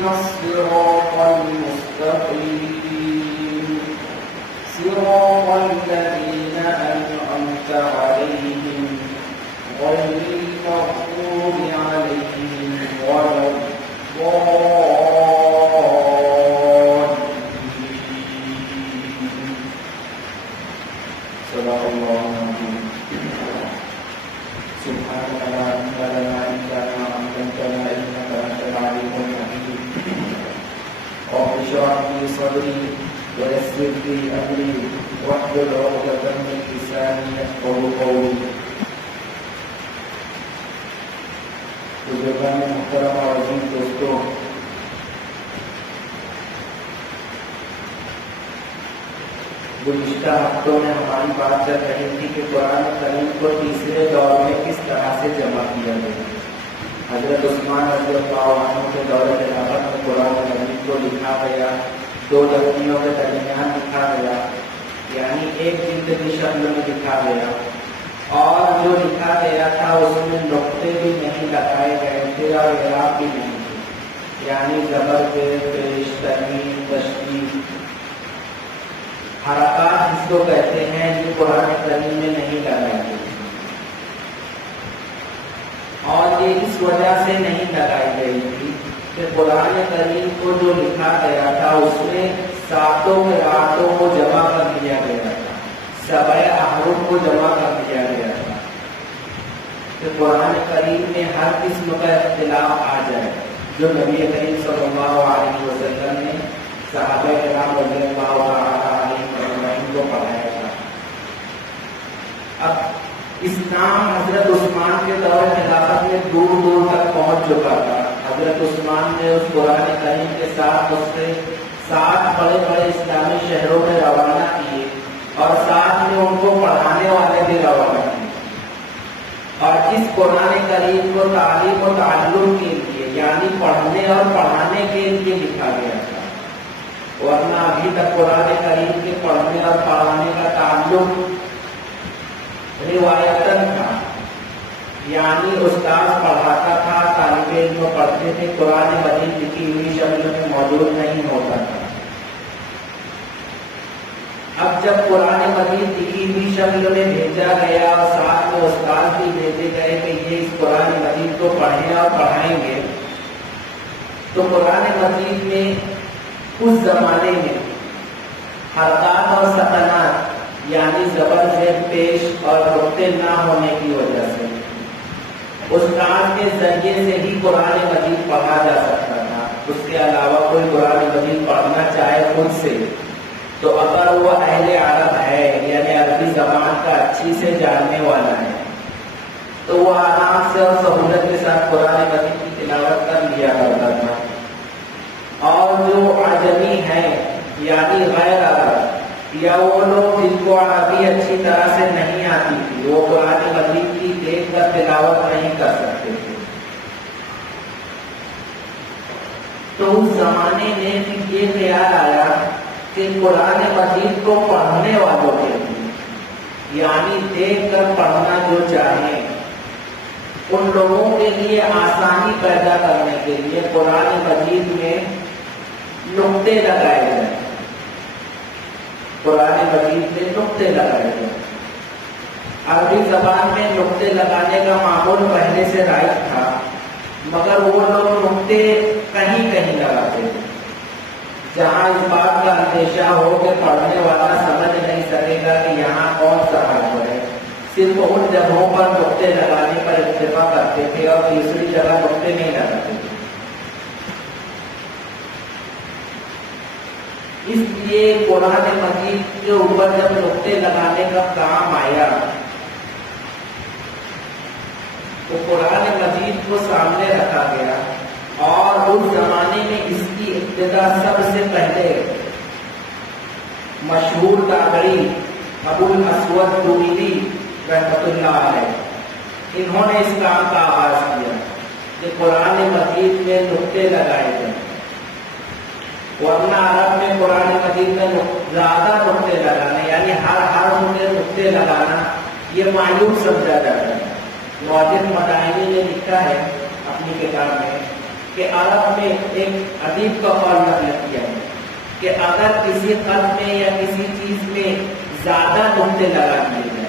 اهدنا الصراط المستقيم صراط الذين أنعمت عليهم غير المغضوب عليهم ولا الضالين. صدق الله العظيم. سبحانك لا علم لنا إلا ما علمتنا إنك أنت العليم الحكيم. رب اشرح لي صدري ويسر لي أمري واحلل عقدة من لساني يفقهوا قولي. بزرگان محترم اور عزیز دوستوں، گزشتہ ہفتوں میں ہماری بات چل رہی تھی کہ قرآن کریم کو تیسرے دور میں کس طرح سے جمع کیا گیا. حضرت عثمان رضی اللہ عنہ کے دور خلافت میں قرآن کریم کو لکھا گیا، 2 لکڑیوں کے درمیان لکھا گیا، یعنی ایک جلد کی شکل میں لکھا گیا، اور جو لکھا گیا تھا اس میں نقطے بھی نہیں لگائے گئے تھے اور اعراب بھی نہیں تھے، یعنی زبر پیش تنوین تشدید حرکات جس کو کہتے ہیں یہ قرآن کریم میں نہیں لگائے گئے، اور یہ اس وجہ سے نہیں لگائی گئی تھی کہ قرآن کریم کو جو لکھا گیا تھا اس میں 7 قراءتوں کو جمع کر دیا گیا تھا، 7 احرف کو جمع کر دیا گیا تھا کہ قرآن کریم میں ہر قسم کا اختلاف آ جائے جو نبی کریم صلی اللہ علیہ وسلم نے صحابہ کرام رضی اللہ علیہ وسلم کو پڑھایا تھا. اب اسلام حضرت عثمان کے دور خلافت میں دور دور تک پہنچ چکا تھا. حضرت عثمان نے اس قرآن کریم کے ساتھ اس سے 7 بڑے بڑے اسلامی شہروں میں روانہ کیے اور ساتھ میں ان کو پڑھانے والے بھی روانہ کیے، اور اس قرآن کریم کو تعلیم و تعلم کے لیے یعنی پڑھنے اور پڑھانے کے لیے لکھا گیا تھا، ورنہ ابھی تک قرآن کریم کے پڑھنے اور پڑھانے کا تعلق روایتاً تھا، یعنی استاد پڑھاتا تھا، طالب علم پڑھتے تھے، قرآن مجید لکھی ہوئی شکل میں موجود نہیں ہوتا تھا. اب جب قرآن مجید لکھی ہوئی شکل میں بھیجا گیا اور ساتھ میں استاد بھی بھیجے گئے کہ یہ اس قرآن مجید کو پڑھیں اور پڑھائیں گے، تو قرآن مجید میں اس زمانے میں حرکات اور سکنات یعنی زبر زیر پیش اور نقطے نہ ہونے کی وجہ سے استاد کے ذریعے سے ہی قرآن مجید پڑھا جا سکتا تھا. اس کے علاوہ کوئی قرآن مجید پڑھنا چاہے خود سے تو اگر وہ اہل عرب ہے یعنی عربی زبان کا اچھی سے جاننے والا ہے تو وہ آرام سے اور سہولت کے ساتھ قرآن مجید کی تلاوت کر لیا کرتا تھا. اور جو عجمی ہیں یعنی غیر عرب یا وہ لوگ جن کو عربی اچھی طرح سے نہیں آتی تھی وہ قرآن مجید کی دیکھ کر تلاوت نہیں کر سکتے تھے. تو اس زمانے میں یہ خیال آیا کہ قرآن مجید کو پڑھنے والوں کے لیے یعنی دیکھ کر پڑھنا جو چاہیں ان لوگوں کے لیے آسانی پیدا کرنے کے لیے قرآن مجید میں نقطے لگائے گئے. قرآن مجید میں نقطے لگائے گئے. عربی زبان میں نقطے لگانے کا معمول پہلے سے رائج تھا، مگر وہ لوگ نقطے کہیں کہیں لگاتے تھے جہاں اس بات کا اندیشہ ہو کہ پڑھنے والا سمجھ نہیں سکے گا کہ یہاں کون سا حرف ہے. صرف ان جگہوں پر نقطے لگانے پر اکتفا کرتے تھے اور تیسری جگہ نقطے نہیں لگاتے تھے. اس لیے قرآن مجید کے اوپر جب نقطے لگانے کا کام آیا تو قرآن مجید کو سامنے رکھا گیا، اور اس زمانے میں اس کی ابتدا سب سے پہلے مشہور تابعی ابو الاسود دویلی رحمۃ اللہ علیہ انہوں نے اس کام کا آغاز کیا کہ قرآن مجید میں نقطے لگائے گئے. ورنہ عرب میں قرآن مجید میں زیادہ نقطے لگانا یعنی ہر حرف میں نقطے لگانا یہ معیوب سمجھا جاتا ہے. مؤلف مدائنی نے لکھا ہے اپنی کتاب میں کہ کہ عرب میں ایک ادیب کا قول نقل کیا ہے کہ اگر کسی خط میں یا کسی چیز میں زیادہ نقطے لگا دیے جائے،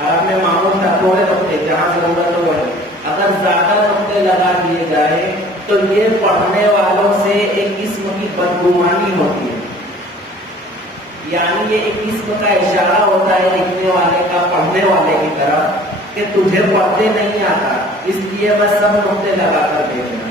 عرب میں معمول تھا تھوڑے نقطے جہاں ضرورت ہو ہے، اگر زیادہ نقطے لگا دیے جائے تو یہ پڑھنے والوں سے ایک قسم کی بدگمانی ہوتی ہے، یعنی یہ ایک قسم کا اشارہ ہوتا ہے لکھنے والے کا پڑھنے والے کی طرف کہ تجھے پڑھتے نہیں آتا، اس لیے بس سب نقطے لگا کر دیکھ رہا ہوں۔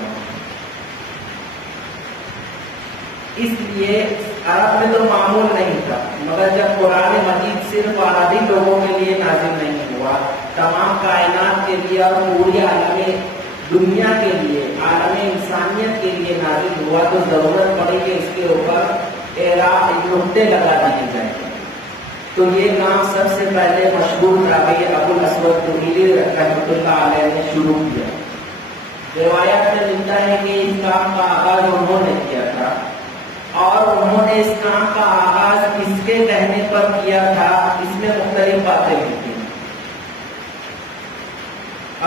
اس لیے عرب میں تو معمول نہیں تھا، مگر جب قرآن مجید صرف عربی لوگوں کے لیے نازل نہیں ہوا، تمام کائنات کے لیے اور پوری عالم دنیا کے لیے، عالم انسانیت کے لیے نازل ہوا، تو ضرورت پڑی کہ اس کے اوپر اعراب نقطے لگا دیے جائیں۔ تو یہ کام سب سے پہلے مشہور راوی ابو الاسود دؤیلی رحمۃ اللہ علیہ نے شروع کیا۔ روایت میں ملتا ہے کہ اس کام کا آغاز انہوں نے کیا تھا، اور انہوں نے اس کام کا آغاز کس کے کہنے پر کیا تھا، اس میں مختلف باتیں ملتی ہیں۔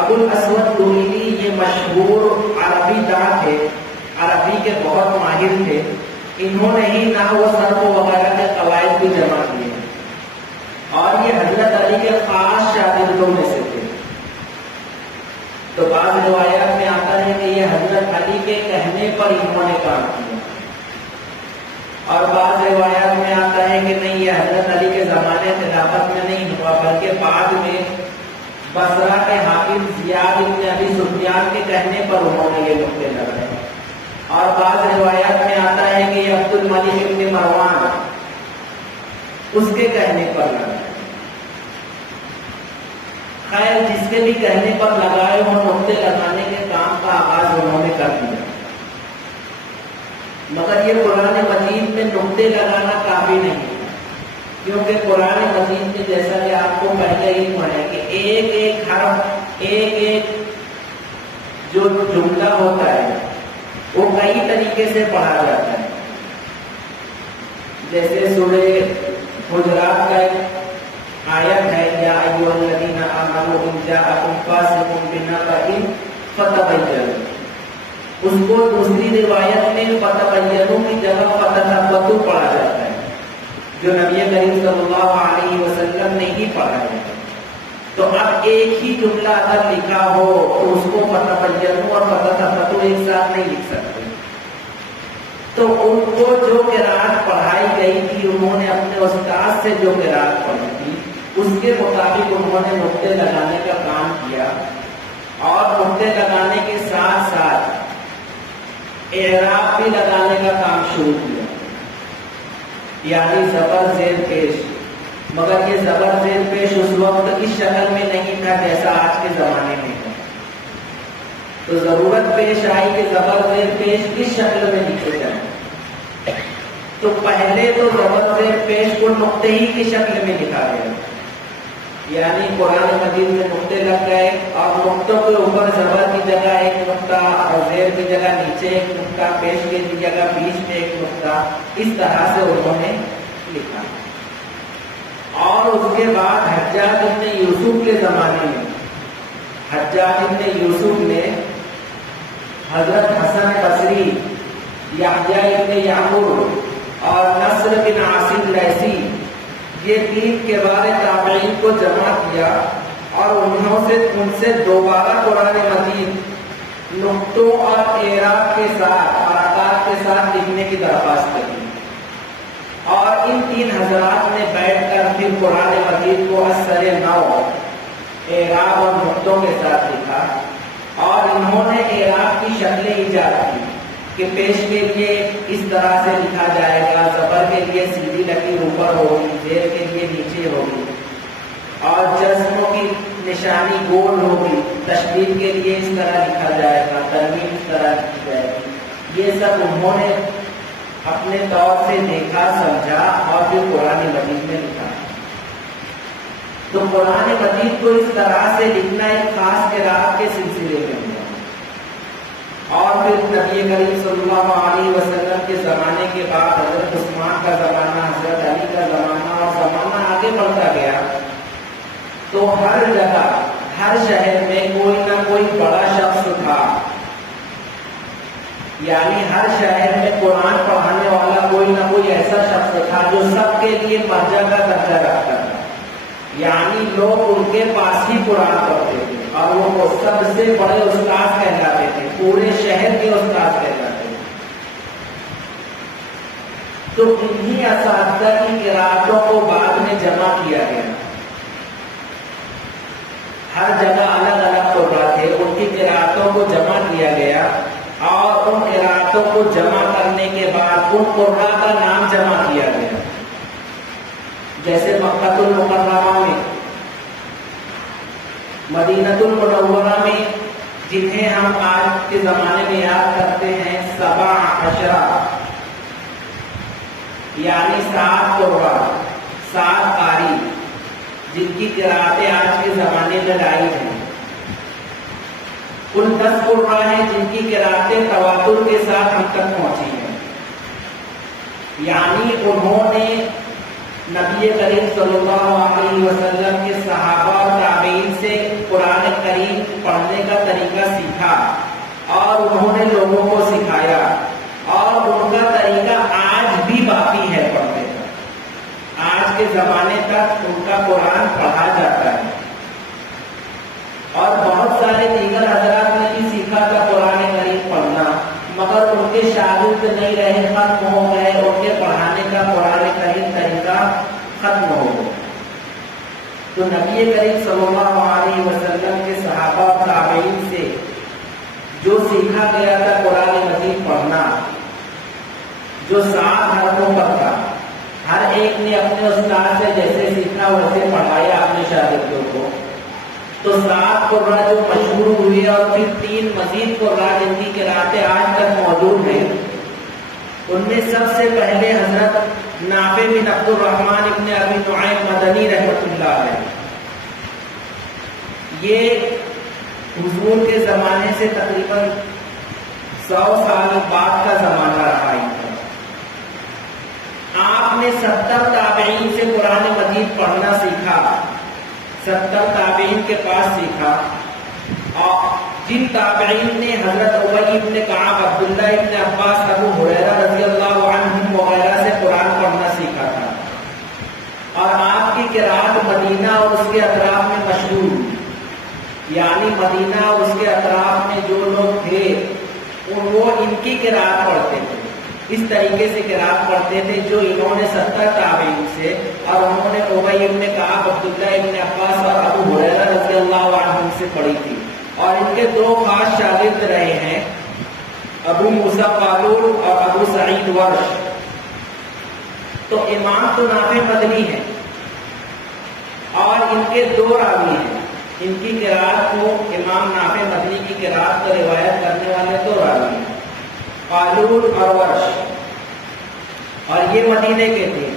ابو الاسود دؤیلی یہ مشہور عربی داں تھے، عربی کے بہت ماہر تھے، انہوں نے ہی نحو و صرف وغیرہ کے قواعد بھی جمع کیے، اور یہ حضرت علی کے خاص شاگردوں میں سے تھے۔ تو بعض روایات میں آتا ہے کہ یہ حضرت علی کے کہنے پر انہوں نے کام کیا، اور بعض روایات میں آتا ہے کہ نہیں، یہ حضرت علی کے زمانے خلافت میں نہیں ہوا، بلکہ بعد میں بصرہ کے حاکم زیاد بن ابی سفیان کے کہنے پر انہوں نے یہ نقطے لگائے، اور بعض روایات میں آتا ہے کہ یہ عبد الملک بن مروان اس کے کہنے پر لگائے۔ خیر، جس کے بھی کہنے پر لگائے وہ نقطے لگانے کے کام کا آغاز انہوں نے کر دیا، مگر یہ قرآن مجید میں نقطے لگانا کافی نہیں ہے، کیونکہ قرآن مجید میں جیسا کہ آپ کو پہلے ہی ہے کہ ایک ایک حرف، ایک ایک جو جملہ ہوتا ہے وہ کئی طریقے سے پڑھا جاتا ہے۔ جیسے سورہ حجرات کا ایک آیت ہے، یا ایھا الذین آمنوا ان جاءکم فاسق بنبأ فتبینوا، اس کو دوسری روایت میں فتبینوا کی جگہ فتثبتوا پڑھا جاتا ہے، جو نبی کریم صلی اللہ علیہ وسلم نے ہی پڑھا ہے۔ تو اب ایک ہی جملہ اگر لکھا ہو تو اس کو فتبینوا اور فتثبتوا ایک ساتھ نہیں لکھ سکتے، تو ان کو جو قرأت پڑھائی گئی تھی، انہوں نے اپنے استاد سے جو قرأت پڑھی تھی اس کے مطابق انہوں نے نقطے لگانے کا کام کیا، اور نقطے لگانے کے ساتھ ساتھ اعراب بھی لگانے کا کام شروع کیا، یعنی زبر زیر پیش۔ مگر یہ زبر زیر پیش اس وقت اس شکل میں نہیں تھا جیسا آج کے زمانے میں ہے، تو ضرورت پیش آئی کہ زبر زیر پیش کس شکل میں لکھے جائیں، تو پہلے تو زبر زیر پیش کو نقطے ہی کی شکل میں لکھا گیا، یعنی قرآن مجید میں نقطے لگ گئے، اور نقطوں کے اوپر زبر کی جگہ ایک نقطہ، اور زیر کی جگہ نیچے ایک نقطہ، پیش کی جگہ بیچ میں ایک نقطہ، اس طرح سے انہوں نے لکھا۔ اور اس کے بعد حجاج ابن یوسف کے زمانے میں حجاج ابن یوسف نے حضرت حسن بصری، یحییٰ ابن یعمر اور نصر بن عاصم لیثی، یہ تین کبار تابعین کو جمع کیا، اور ان سے دوبارہ قرآن مجید نقطوں اور اعراب کے ساتھ، حرکات کے ساتھ لکھنے کی درخواست کی، اور ان تین حضرات نے بیٹھ کر پھر قرآن مجید کو اثر نو اعراب اور نقطوں کے ساتھ لکھا، اور انہوں نے اعراب کی شکلیں ایجاد کی کہ پیش کے لیے اس طرح سے لکھا جائے گا، زبر کے لیے سیدھی لکیر اوپر ہوگی، زیر کے لیے نیچے ہوگی، اور جزموں کی نشانی گول ہوگی، تشدید کے لیے اس طرح لکھا جائے گا، تنوین اس طرح لکھی جائے گی۔ یہ سب انہوں نے اپنے طور سے دیکھا، سمجھا، اور پھر قرآن مجید میں لکھا۔ تو قرآن مجید کو اس طرح سے لکھنا ایک خاص قرأت کے سلسلے میں ہوا، اور پھر نبی کریم صلی اللہ علیہ وسلم کے زمانے کے بعد حضرت عثمان کا زمانہ، حضرت علی کا زمانہ، اور زمانہ آگے بڑھتا گیا، تو ہر جگہ، ہر شہر میں کوئی نہ کوئی بڑا شخص تھا یعنی ہر شہر میں قرآن پڑھانے والا کوئی نہ کوئی ایسا شخص تھا جو سب کے لیے مرجع کا درجہ رکھتا تھا، یعنی لوگ ان کے پاس ہی قرآن پڑھتے تھے اور وہ سب سے بڑے استاد کہلاتے تھے، پورے شہر کے استاد کہلاتے تھے۔ تو انہی اساتذہ کی قرأتوں کو بعد میں جمع کیا گیا، ہر جگہ الگ الگ قرآن تھے، ان کی قرأتوں کو جمع کیا گیا اور ان قرأتوں کو جمع کرنے کے بعد ان قرآن کا نام جمع کیا گیا، جیسے مکہ المکرمہ میں، مدینہ المنورہ میں، جنہیں ہم آج کے زمانے میں یاد کرتے ہیں 17 یعنی 7 قرآن، 7 قاری، جن کی قرأتیں آج کے زمانے میں رائج ہیں۔ ان 10 قرآن ہیں جن کی قرأتیں تواتر کے ساتھ ہم تک پہنچی ہیں، یعنی انہوں نے نبی کریم صلی اللہ علیہ وسلم کے صحابہ اور تابعین سے قرآن کریم پڑھنے کا طریقہ سیکھا اور انہوں نے لوگوں کو سکھایا، اور ان کا طریقہ آج بھی باقی ہے پڑھنے کا، آج کے زمانے تک ان کا قرآن پڑھا جاتا ہے۔ اور بہت سارے دیگر حضرات نے بھی سیکھا تھا قرآن کریم پڑھنا، مگر ان کے شاگرد نہیں رہے، ختم ہو گئے، ان کے پڑھانے کا قرآن کریم طریقہ ختم ہو گیا۔ تو نبی کریم صلی اللہ علیہ وسلم کے صحابہ اور تابعین سے جو سیکھا گیا تھا قرآن مجید پڑھنا، جو 7 حرفوں پر تھا، ہر ایک نے اپنے استاد سے جیسے سیکھا ویسے پڑھایا اپنے شاگردوں کو۔ تو 7 قرآن جو مشہور ہوئے اور پھر 3 مزید قرآن جن کی قرأتیں آج تک موجود ہیں، ان میں سب سے پہلے حضرت نافع بن عبد الرحمن ابن ابی نعیم مدنی رحمۃ اللہ علیہ، یہ حضور کے زمانے سے تقریباً 100 سال بعد کا زمانہ رہا ان کا۔ آپ نے 70 تابعین سے قرآن مجید پڑھنا سیکھا، 70 تابعین کے پاس سیکھا، اور جن تابعین نے حضرت ابی بن کعب، عبداللہ ابن عباس، ابو ہریرہ رضی اللہ عنہم وغیرہ سے قرآن پڑھنا سیکھا تھا، اور آپ کی قرأت مدینہ اور اس کے اطراف میں مشہور، یعنی مدینہ اور اس کے اطراف میں جو لوگ تھے وہ ان کی قرأت پڑھتے تھے، اس طریقے سے قرأت پڑھتے تھے جو انہوں نے 70 تابعین سے، اور انہوں نے ابی ابن کعب، عبداللہ ابن عباس اور ابو ہریرہ رضی اللہ عنہم سے پڑھی تھی۔ اور ان کے 2 خاص شاگرد رہے ہیں، ابو موسیٰ قالون اور ابو سعید ورش۔ تو امام تو نافع مدنی ہے، اور ان کے 2 راوی ہیں، ان کی قرأت کو امام نافع مدنی کی قرأت کو روایت کرنے والے 2 راوی ہیں، قالون اور ورش، اور یہ مدینے کے تھے،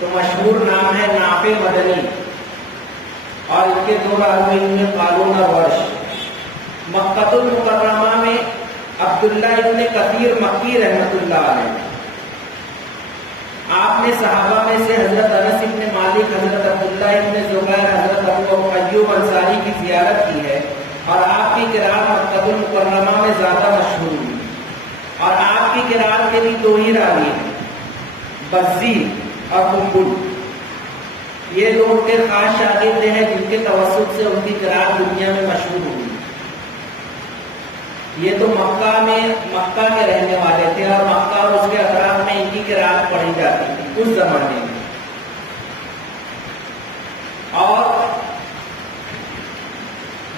تو مشہور نام ہے نافع مدنی، اور ان کے 2 راوی ہیں قالون اور ورش۔ مکہ المکرمہ میں عبداللہ ابن کثیر مکی رحمۃ اللہ علیہ، آپ نے صحابہ میں سے حضرت انس ابن مالک، حضرت عبداللہ ابن زبیر، حضرت ابو ایوب انصاری کی زیارت کی ہے، اور آپ کی قرأت مکہ المکرمہ میں زیادہ مشہور ہوئی، اور آپ کی قرأت کے بھی 2 ہی راوی ہیں، بزی اور قنبل، یہ 2 ان کے خاص شاگرد ہیں جن کے توسط سے ان کی قرأت دنیا میں مشہور ہوئی۔ یہ تو مکہ کے رہنے والے تھے، اور مکہ اور اس کے اطراف میں ان کی قرأت پڑھی جاتی تھی اس زمانے میں۔ اور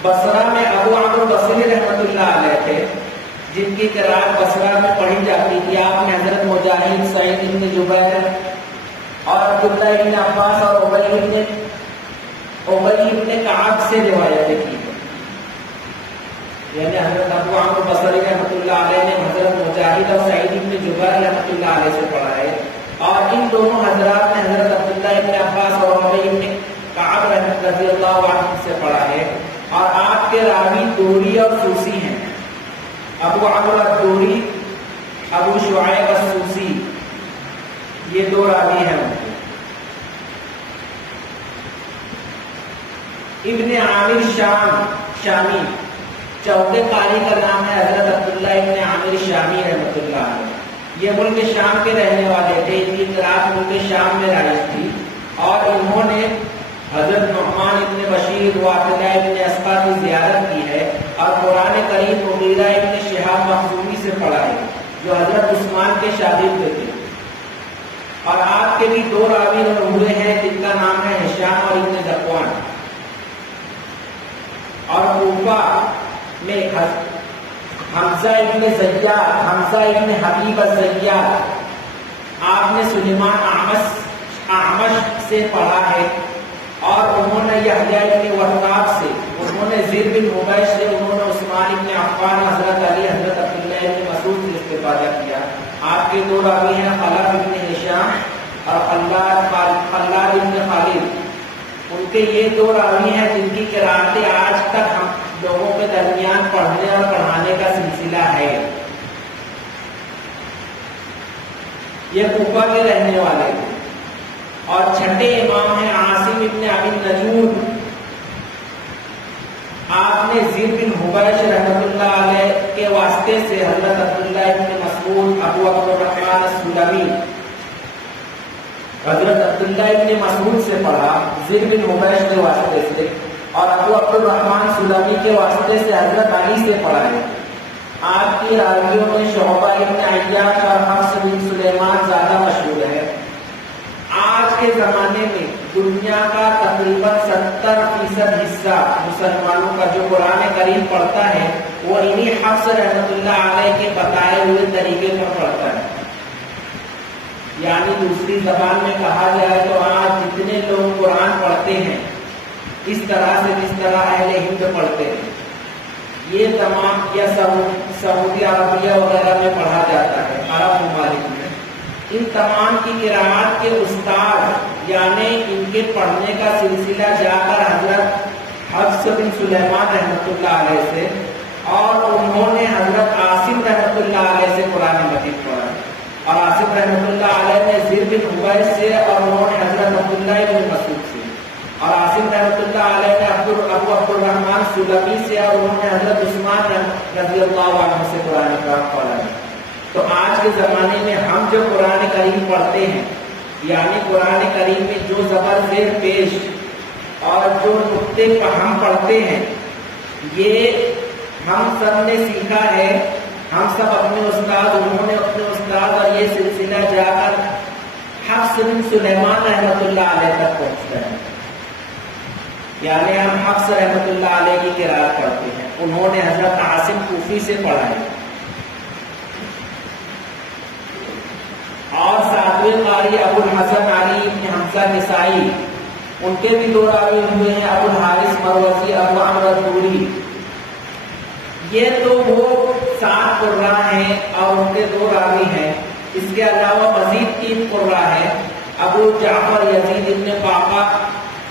بصرہ میں ابو عمرو بصری رحمۃ اللہ علیہ تھے، جن کی قرأت بصرہ میں پڑھی جاتی تھی۔ آپ نے حضرت مجاہد، سعید بن جبیر اور عبداللہ ابن عباس اور ابی ابن کعب سے روایتیں کی، یعنی حضرت ابو عمرو بصری رحمۃ اللہ علیہ نے حضرت مجاہد اور سعید بن جبیر رحمۃ اللہ علیہ سے پڑھا ہے، اور ان دونوں حضرات نے حضرت عبداللہ ابن عباس اور ابی ابن کعب رضی اللہ عنہ سے پڑھا ہے۔ اور آپ کے راوی دوری اور سوسی ہیں، ابو عمرو الدوری، ابو شعیب السوسی، یہ 2 راوی ہیں ان کے۔ ابن عامر شامی، چوتھے قاری کا نام ہے حضرت عبداللہ ابن عامر شامی رحمۃ اللہ علیہ. یہ ملک شام کے رہنے والے تھے. ان کی قرأت ملک شام میں رائج تھی اور انہوں نے حضرت نعمان ابن بشیر واقعہ ابن اسقا کی زیارت کی ہے اور قرآن کریم مغیرہ ابن شہاب مخزومی سے پڑھا ہے جو حضرت عثمان کے شاگرد تھے. اور آپ کے بھی دو راوی ہوئے ہیں جن کا نام ہے ہشام اور ابن ذکوان. اور کوفہ میں حمزہ ابن زیاد، حمزہ ابن حبیب الزیاد، آپ نے سلیمان اعمش سے پڑھا ہے اور انہوں نے یحییٰ ابن وہاب سے، انہوں نے زر بن حبیش سے، انہوں نے عثمان ابن عفان، حضرت علی، حضرت عبداللہ ابن مسعود سے استفادہ کیا. آپ کے دو راوی ہیں خلف ابن ہشام اور خلاد ابن خالد. ان کے یہ دو راوی ہیں جن کی قرأتیں آج تک ہم لوگوں کے درمیان پڑھنے اور پڑھانے کا سلسلہ ہے. یہ کوفہ کے رہنے والے تھے. اور چھٹے امام ہیں عاصم ابن ابی النجود. آپ نے زر بن حبیش رحمۃ اللہ علیہ کے واسطے سے حضرت عبداللہ ابن مسعود، ابو عبد الرحمن السلمی، حضرت عبداللہ ابن مسعود سے پڑھا زر بن حبیش کے واسطے سے، اور ابو عبد الرحمن سلمی کے واسطے سے حضرت علی سے پڑھا ہے. آپ کی راویوں میں شعبہ ابن عیاش اور حفص بن سلیمان زیادہ مشہور ہے. آج کے زمانے میں دنیا کا تقریباً 70% حصہ مسلمانوں کا جو قرآن کریم پڑھتا ہے وہ انہی حفص رحمۃ اللہ علیہ کے بتائے ہوئے طریقے پر پڑھتا ہے. یعنی دوسری زبان میں کہا جائے تو آج جتنے لوگ قرآن پڑھتے ہیں اس طرح سے جس طرح اہل ہند پڑھتے ہیں، یہ تمام یا سعودی عربیہ وغیرہ میں پڑھا جاتا ہے، عرب ممالک میں. ان تمام کی قراءت کے استاد یعنی ان کے پڑھنے کا سلسلہ جا کر حضرت حفص بن سلیمان رحمۃ اللہ علیہ سے، اور انہوں نے حضرت عاصم رحمۃ اللہ علیہ سے قرآن مجید پڑھا. اور عاصم رحمۃ اللہ علیہ نے زر بن حبیش سے، اور انہوں نے حضرت عبداللہ بن مسعود سے. اور عاصم رحمۃ اللہ علیہ نے ابو عبد الرحمن سلمی سے، اور انہوں نے حضرت عثمان رضی اللہ عنہ سے قرآن پاک پڑھا ہے. تو آج کے زمانے میں ہم جو قرآن کریم پڑھتے ہیں، یعنی قرآن کریم میں جو زبر زیر پیش اور جو نقطے ہم پڑھتے ہیں، یہ ہم سب نے سیکھا ہے. ہم سب اپنے استاد، انہوں نے اپنے استاد، اور یہ سلسلہ جا کر حفص بن سلیمان رحمۃ اللہ علیہ تک پہنچتا ہے. یعنی ہم حفص رحمۃ اللہ علیہ کی قرأت پڑھتے ہیں، انہوں نے حضرت عاصم کوفی سے پڑھا ہے. اور ساتویں قاری ابو الحسن علی ابن حمزہ نسائی، ان کے بھی دو راوی ہوئے ہیں، ابو الحارث مروزی، ابو عمرو الدوری. یہ تو وہ 7 قراء ہیں اور ان کے دو راوی ہیں. اس کے علاوہ مزید 3 قراء ہیں، ابو جعفر یزید ابن قعقاع،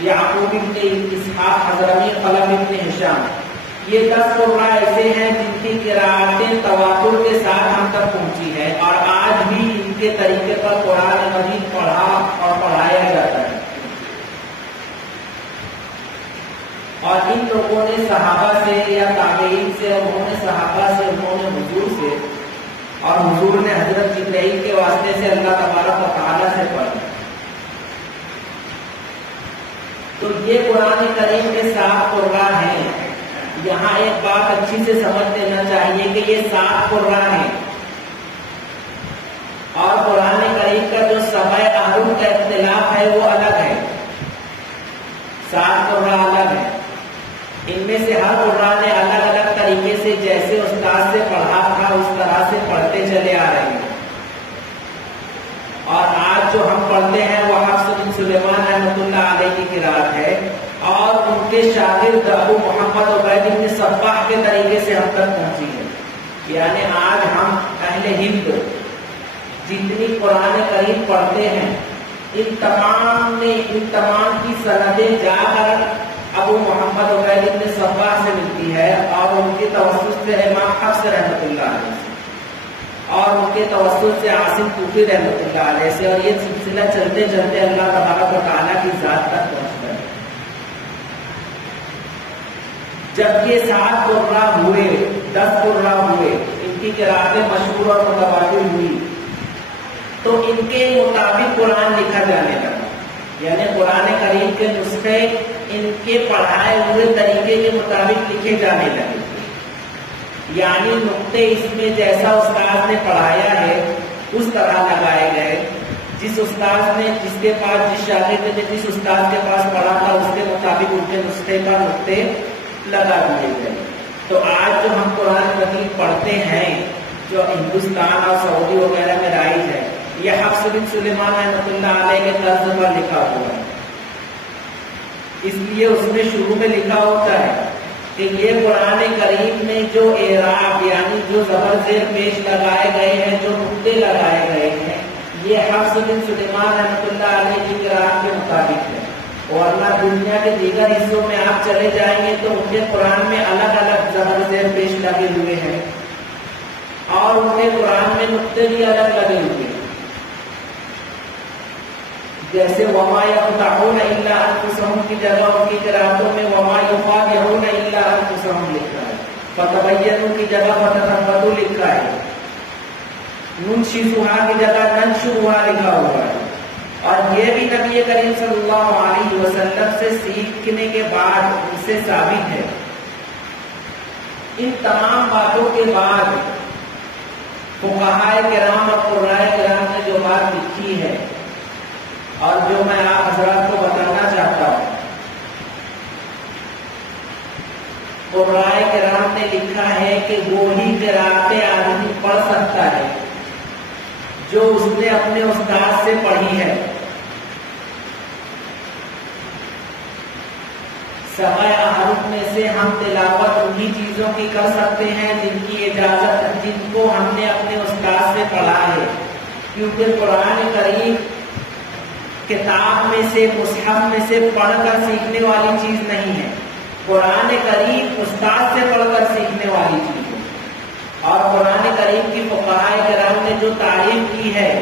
یعقوب ابن اسحاق حضرمی، خلف ابن ہشام. یہ 10 قراء ایسے ہیں جن کی قراءتیں تواتر کے ساتھ ہم تک پہنچی ہیں، اور آج بھی ان کے طریقے پر قرآن مجید پڑھا اور پڑھایا جاتا ہے. اور ان لوگوں نے صحابہ سے یا تابعین سے، انہوں نے صحابہ سے، انہوں نے حضور سے، اور حضور نے حضرت جبرائیل کے واسطے سے اللہ تبارک و تعالیٰ سے پڑھا. تو یہ قرآن کریم کے 7 قراء ہیں. یہاں ایک بات اچھی سے سمجھ لینا چاہیے کہ یہ 7 قراء ہیں، اور قرآن کریم کا جو سبع احرف کا اختلاف ہے وہ الگ ہے. 7 قراء الگ ہیں. ان میں سے ہر قراء نے الگ الگ طریقے سے جیسے استاد سے پڑھا تھا اس طرح سے پڑھتے چلے آ رہے ہیں. اور آج جو ہم پڑھتے ہیں وہ حفص بن سلیمان رحمۃ اللہ علیہ کی قرأت ہے، اور ان کے شاگرد ابو محمد عبید بن صباح کے طریقے سے ہم تک پہنچی ہے. یعنی آج ہم اہل ہند جتنی قرآن کریم پڑھتے ہیں، ان تمام کی سندیں جا کر ابو محمد عبید بن صباح سے ملتی ہے، اور ان کے توسط سے امام حفص رحمۃ اللہ علیہ سے، اور ان کے توسط سے عاصم کوفی رحمۃ اللہ علیہ سے، اور یہ سلسلہ چلتے چلتے اللہ تبارک و تعالیٰ کی ذات تک پہنچتا ہے. جب یہ 7 قرہ ہوئے 10 قرہ ہوئے، ان کی قرأتیں مشہور اور متواتر ہوئی، تو ان کے مطابق قرآن لکھا جانے لگا، یعنی قرآن کریم کے نسخے ان کے پڑھائے ہوئے طریقے کے مطابق لکھے جانے لگے، یعنی نقطے اس میں جیسا استاد نے پڑھایا ہے اس طرح لگائے گئے، جس استاد نے جس کے پاس جس شاگرد نے جس استاد کے پاس پڑھا تھا اس کے مطابق ان کے نسخے پر نقطے لگا دیے گئے۔ تو آج جو ہم قرآن مجید پڑھتے ہیں جو ہندوستان اور سعودی وغیرہ میں رائج ہے، یہ حفص بن سلیمان رحمۃ اللہ علیہ کے طرز پر لکھا ہوا ہے، اس لیے اس میں شروع میں لکھا ہوتا ہے کہ یہ قرآن کریم میں جو اعراب یعنی جو زبر زیر پیش لگائے گئے ہیں، جو نقطے لگائے گئے ہیں، یہ حفص بن سلیمان رحمۃ اللہ علیہ کی قرآن کے مطابق ہے۔ ورنہ دنیا کے دیگر حصوں میں آپ چلے جائیں گے تو ان کے قرآن میں الگ الگ زبر زیر پیش لگے ہوئے ہیں اور ان کے قرآن میں نقطے بھی الگ لگے ہوئے ہیں، جیسے وما یخدعون الا انفسهم کی جگہ ان کی قرأتوں میں وما یخادعون الا انفسهم لکھا ہے، فتبینوا کی جگہ فتثبتوا لکھا ہے، ننشزها کی جگہ ننشرها لکھا ہوا ہے۔ اور یہ بھی نبی کریم صلی اللہ علیہ وسلم سے سیکھنے کے بعد ان سے ثابت ہے۔ ان تمام باتوں کے بعد فقہائے کرام اور قرائے کرام نے جو بات لکھی ہے اور جو میں آپ حضرات کو بتانا چاہتا ہوں، قرائے کرام نے لکھا ہے کہ وہی قرأتیں آدمی پڑھ سکتا ہے جو اس نے اپنے استاد سے پڑھی ہے۔ سوائے احرف میں سے ہم تلاوت انہی چیزوں کی کر سکتے ہیں جن کی اجازت جن کو ہم نے اپنے استاد سے پڑھا ہے، کیونکہ قرآن کریم کتاب میں سے مصحف میں سے پڑھ کر سیکھنے والی چیز نہیں ہے، قرآن کریم استاد سے پڑھ کر سیکھنے والی چیز ہے۔ اور قرآن کریم کی فقہائے کرام نے جو تعریف کی ہے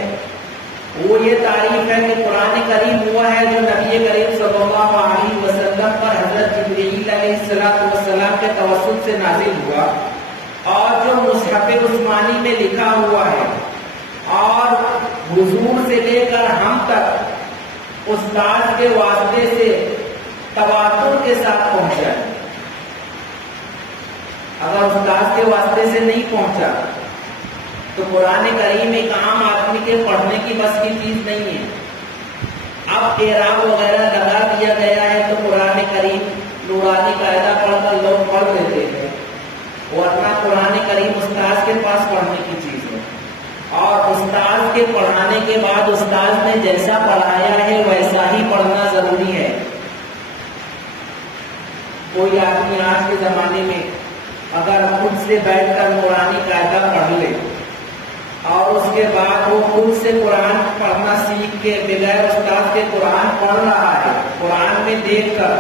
وہ یہ تعریف ہے کہ قرآن کریم وہ ہے جو نبی کریم صلی اللہ علیہ وسلم پر حضرت جبرائیل علیہ السلام کے توسط سے نازل ہوا، اور جو مصحف عثمانی میں لکھا ہوا ہے اور حضور سے لے کر ہم تک استاد کے واسطے سے تواتر کے ساتھ پہنچا ہے۔ اگر استاد کے واسطے سے نہیں پہنچا تو قرآن کریم ایک عام آدمی کے پڑھنے کی بس کی چیز نہیں ہے۔ اب اعراب وغیرہ لگا دیا گیا ہے تو قرآن کریم نورانی قاعدہ پڑھ کر لوگ پڑھ لیتے ہیں، ورنہ قرآن کریم استاد کے پاس پڑھنے کی چیز ہے، اور استاد کے پڑھانے کے بعد استاد نے جیسا پڑھایا ہے ویسا ہی پڑھنا ضروری ہے۔ کوئی آدمی آج کے زمانے میں اگر خود سے بیٹھ کر نورانی قاعدہ پڑھ لے اور اس کے بعد وہ خود سے قرآن پڑھنا سیکھ کے بغیر استاد کے قرآن پڑھ رہا ہے قرآن میں دیکھ کر،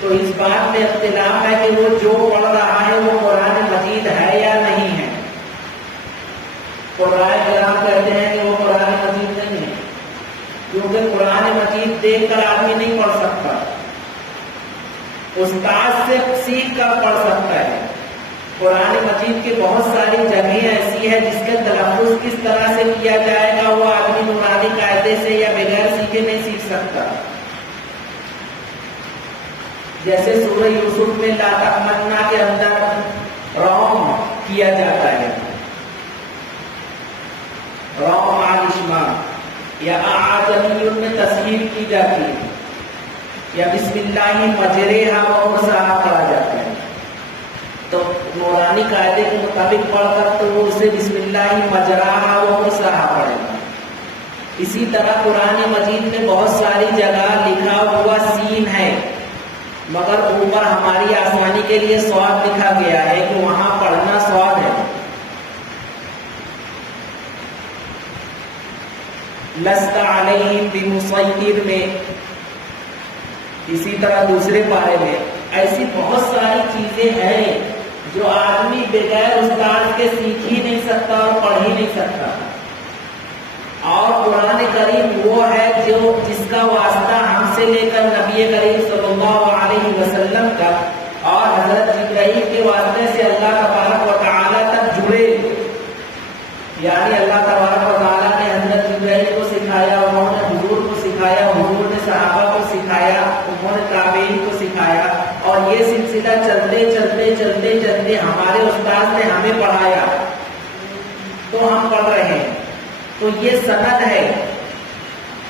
تو اس بات میں اختلاف ہے کہ وہ جو پڑھ رہا ہے وہ قرآن مجید ہے یا نہیں ہے۔ قرآن کرام کہتے ہیں کہ وہ قرآن مجید نہیں ہے، کیونکہ قرآن مجید دیکھ کر آدمی نہیں پڑھ سکتا، استاد سے سیکھ کر پڑھ سکتا ہے۔ قرآن مجید کے بہت ساری جگہیں ایسی ہیں جس کے تلفظ کس طرح سے کیا جائے گا وہ آدمی نورانی قاعدے سے یا بغیر سیکھے نہیں سیکھ سکتا۔ جیسے سورہ یوسف میں لا تمنا کے اندر روم کیا جاتا ہے، روم آلشما، یا آجمی میں تصحیح کی جاتی ہے، یا بسم اللہ مجریہا و مرساہا پڑھا جاتا ہے، تو نورانی قاعدے کے مطابق پڑھ کر تو وہ اسے بسم اللہ مجراہا و مرساہا پڑھے گا۔ اسی طرح قرآن مجید میں بہت ساری جگہ لکھا ہوا سین ہے، مگر اوپر ہماری آسانی کے لیے صاد لکھا گیا ہے کہ وہاں پڑھنا صاد ہے۔ لست علیہم بمسیطر میں، اسی طرح دوسرے پارے میں، ایسی بہت ساری چیزیں ہیں جو آدمی بغیر استاد کے سیکھ ہی نہیں سکتا اور پڑھ ہی نہیں سکتا۔ اور قرآن کریم وہ ہے جو جس کا واسطہ ہم سے لے کر نبی کریم صلی اللہ علیہ وسلم کا اور حضرت جبرائیل کے واسطے سے اللہ تبارک و تعالیٰ تک جڑے، یعنی اللہ تبارک و تعالیٰ نے حضرت جبرائیل کو سکھایا، انہوں نے حضور کو سکھایا، حضور نے صحابہ کو سکھایا، انہوں نے تابعین کو سکھایا، اور یہ سلسلہ چلتے چلتے چلتے چلتے ہمارے استاد نے ہمیں پڑھایا تو ہم پڑھ رہے ہیں. تو یہ سند ہے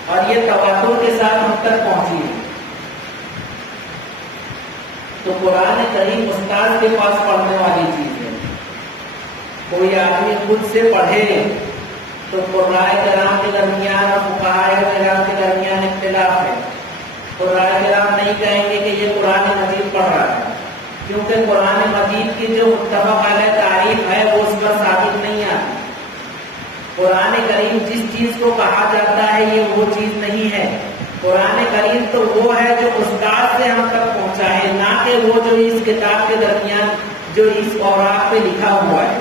اور یہ تواتر کے ساتھ ہم تک پہنچی ہے. تو قرآن کریم استاد کے پاس پڑھنے والی چیز ہے. کوئی آدمی خود سے پڑھے تو قرآن کرام کے درمیان اور فقہائے کرام کے درمیان اختلاف ہے. قرآن کرام نہیں کہیں گے کہ یہ قرآن مجید پڑھ رہا ہے، کیونکہ قرآن مجید کی جو متفق علیہ تعریف ہے وہ اس پر ثابت نہیں آتی. قرآن کریم جس چیز کو کہا جاتا ہے یہ وہ چیز نہیں ہے. قرآن کریم تو وہ ہے جو استاد سے ہم تک پہنچا ہے، نہ کہ وہ جو اس کتاب کے درمیان جو اس اوراق پہ لکھا ہوا ہے.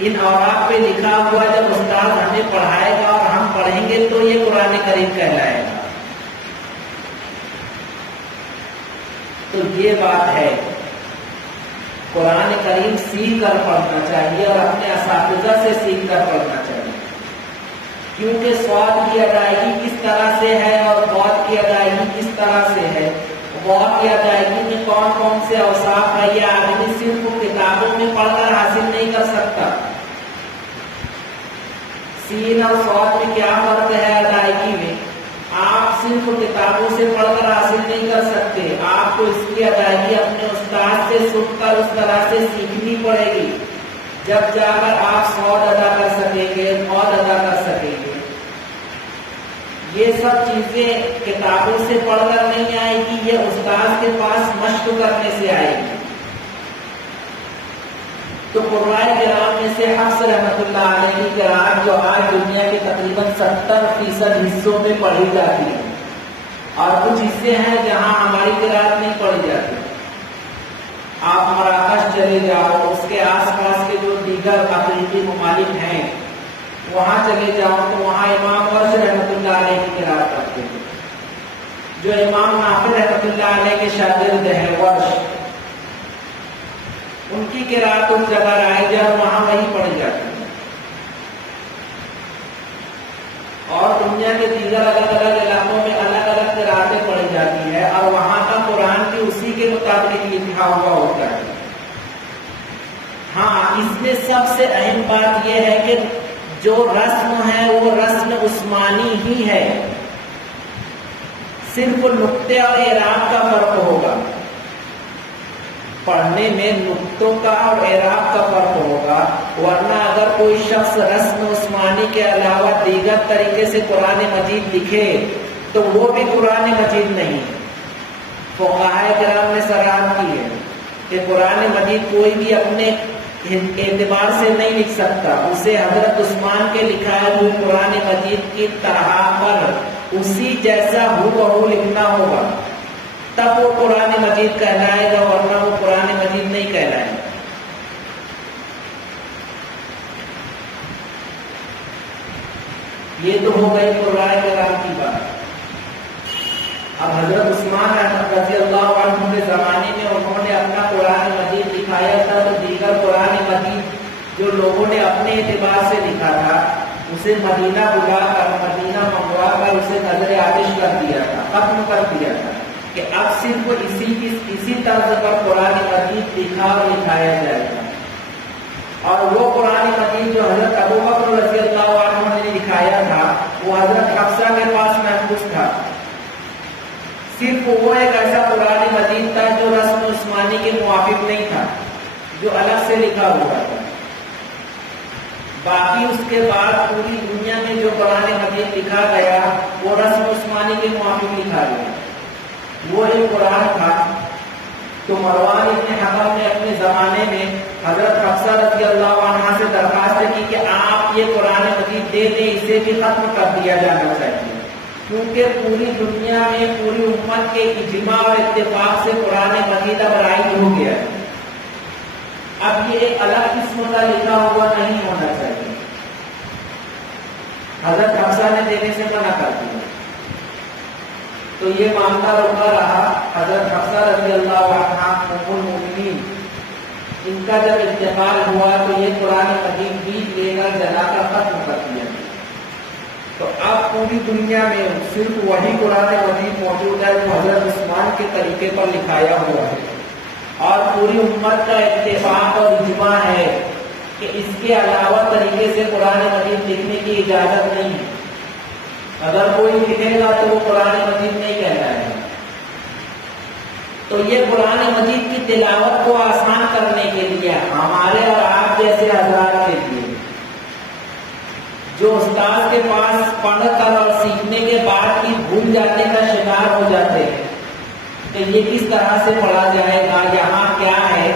ان اوراق پہ لکھا ہوا جب استاد ہمیں پڑھائے گا اور ہم پڑھیں گے تو یہ قرآن کریم کہلائے گا. تو یہ بات ہے. قرآن کریم سیکھ کر پڑھنا چاہیے اور اپنے اساتذہ سے سیکھ کر پڑھنا چاہیے، کیونکہ صاد کی ادائیگی کس طرح سے ہے اور ضاد کی ادائیگی کس طرح سے ہے. ضاد کی ادائیگی میں کون کون سے اوصاف ہے یہ آدمی صرف کتابوں میں پڑھ کر حاصل نہیں کر سکتا. سین اور صاد میں کیا فرق ہے ادائیگی میں، آپ صرف کتابوں سے پڑھ کر حاصل نہیں کر سکتے. آپ کو اس کی ادائیگی اپنے استاد سے سن کر اس طرح سے سیکھنی پڑے گی، جب جا کر آپ صاد ادا کر سکیں گے، ضاد ادا کر سکیں گے. یہ سب چیزیں کتابوں سے پڑھ کر نہیں آئے گی، یہ استاد کے پاس مشق کرنے سے آئے گی. تو قرآن کرام میں سے حفص رحمۃ اللہ علیہ کی قرآن جو آج دنیا کے تقریباً 70% حصوں میں پڑھی جاتی ہے، اور کچھ حصے ہیں جہاں ہماری قرآن نہیں پڑھی جاتی. آپ مراکش چلے جاؤ، اس کے آس پاس کے جو دیگر افریقی ممالک ہیں وہاں چلے جاؤ تو وہاں امام ورش رحمۃ اللہ علیہ کی قرآن پڑھتے ہیں. جو امام نافع رحمۃ اللہ علیہ کے شاگرد ہیں ورش، ان کی قرأت اس جگہ رائج اور وہاں وہی پڑھی جاتی ہے. اور دنیا کے دیگر الگ الگ علاقوں میں الگ الگ قرأتیں پڑھی جاتی ہے، اور وہاں کا قرآن بھی اسی کے مطابق لکھا ہوا ہوتا ہے. ہاں، اس میں سب سے اہم بات یہ ہے کہ جو رسم ہے وہ رسم عثمانی ہی ہے، صرف نقطے اور اعراب کا فرق ہوگا. پڑھنے میں نقطوں کا اور اعراب کا فرق ہوگا، ورنہ اگر کوئی شخص رسم عثمانی کے علاوہ دیگر طریقے سے قرآن مجید لکھے تو وہ بھی قرآن مجید نہیں. فقہائے کرام نے صراحت کی ہے کہ قرآن مجید کوئی بھی اپنے اعتبار سے نہیں لکھ سکتا، اسے حضرت عثمان کے لکھائے ہوئے قرآن مجید کی طرح پر اسی جیسا ہو بہو لکھنا ہوگا، تب وہ قرآن مجید کہلائے گا، ورنہ وہ قرآن مجید نہیں کہلائے گا. یہ تو ہو گئی قرآن کرام کی بات. اب حضرت عثمان رضی اللہ عنہ کے زمانے میں انہوں نے اپنا قرآن مجید دکھایا تھا، تو دیگر قرآن مجید جو لوگوں نے اپنے اعتبار سے لکھا تھا اسے مدینہ بلا کر، مدینہ منگوا کر اسے نظر آتش کر دیا تھا، ختم کر دیا تھا کہ اب صرف اسی طرز پر قرآن مجید لکھا اور لکھایا جائے گا. اور وہ قرآن مجید جو حضرت ابو بکر رضی اللہ عنہ نے لکھایا تھا وہ حضرت حفصہ کے پاس محفوظ تھا. صرف وہ ایک ایسا قرآن مجید تھا جو رسم عثمانی کے موافق نہیں تھا، جو الگ سے لکھا ہوا تھا. باقی اس کے بعد پوری دنیا میں جو قرآن مجید لکھا گیا وہ رسم عثمانی کے موافق لکھا گیا. وہ ایک قرآن تھا. تو مروان ابن حکم نے اپنے زمانے میں حضرت حفصہ رضی اللہ عنہ سے درخواست کی کہ آپ یہ قرآن مجید دے دیں، اسے بھی ختم کر دیا جانا چاہیے، کیونکہ پوری دنیا میں پوری امت کے اجماع اور اتفاق سے قرآن مجید اب رائج ہو گیا ہے. اب یہ ایک الگ قسم کا لکھا ہوا نہیں ہونا چاہیے. حضرت حفصہ نے دینے سے منع کر دیا. تو یہ معاملہ روکا رہا. حضرت حفصہ رضی اللہ عنہا ام المؤمنین، ان کا جب انتقال ہوا تو یہ قرآن مجید بھی لے کر جلا کر ختم کر دیا۔ تو اب پوری دنیا میں صرف وہی قرآن مجید موجود ہے جو حضرت عثمان کے طریقے پر لکھایا ہوا ہے، اور پوری امت کا اتفاق اور اجماع ہے کہ اس کے علاوہ طریقے سے قرآن مجید لکھنے کی اجازت نہیں ہے۔ اگر کوئی لکھے گا تو وہ قرآن مجید نہیں کہلائے گا۔ تو یہ قرآن مجید کی تلاوت کو آسان کرنے کے لیے ہمارے اور آپ جیسے حضرات کے لیے جو استاد کے پاس پڑھ کر اور سیکھنے کے بعد بھی بھول جانے کا شکار ہو جاتے ہیں کہ یہ کس طرح سے پڑھا جائے گا، یہاں کیا ہے،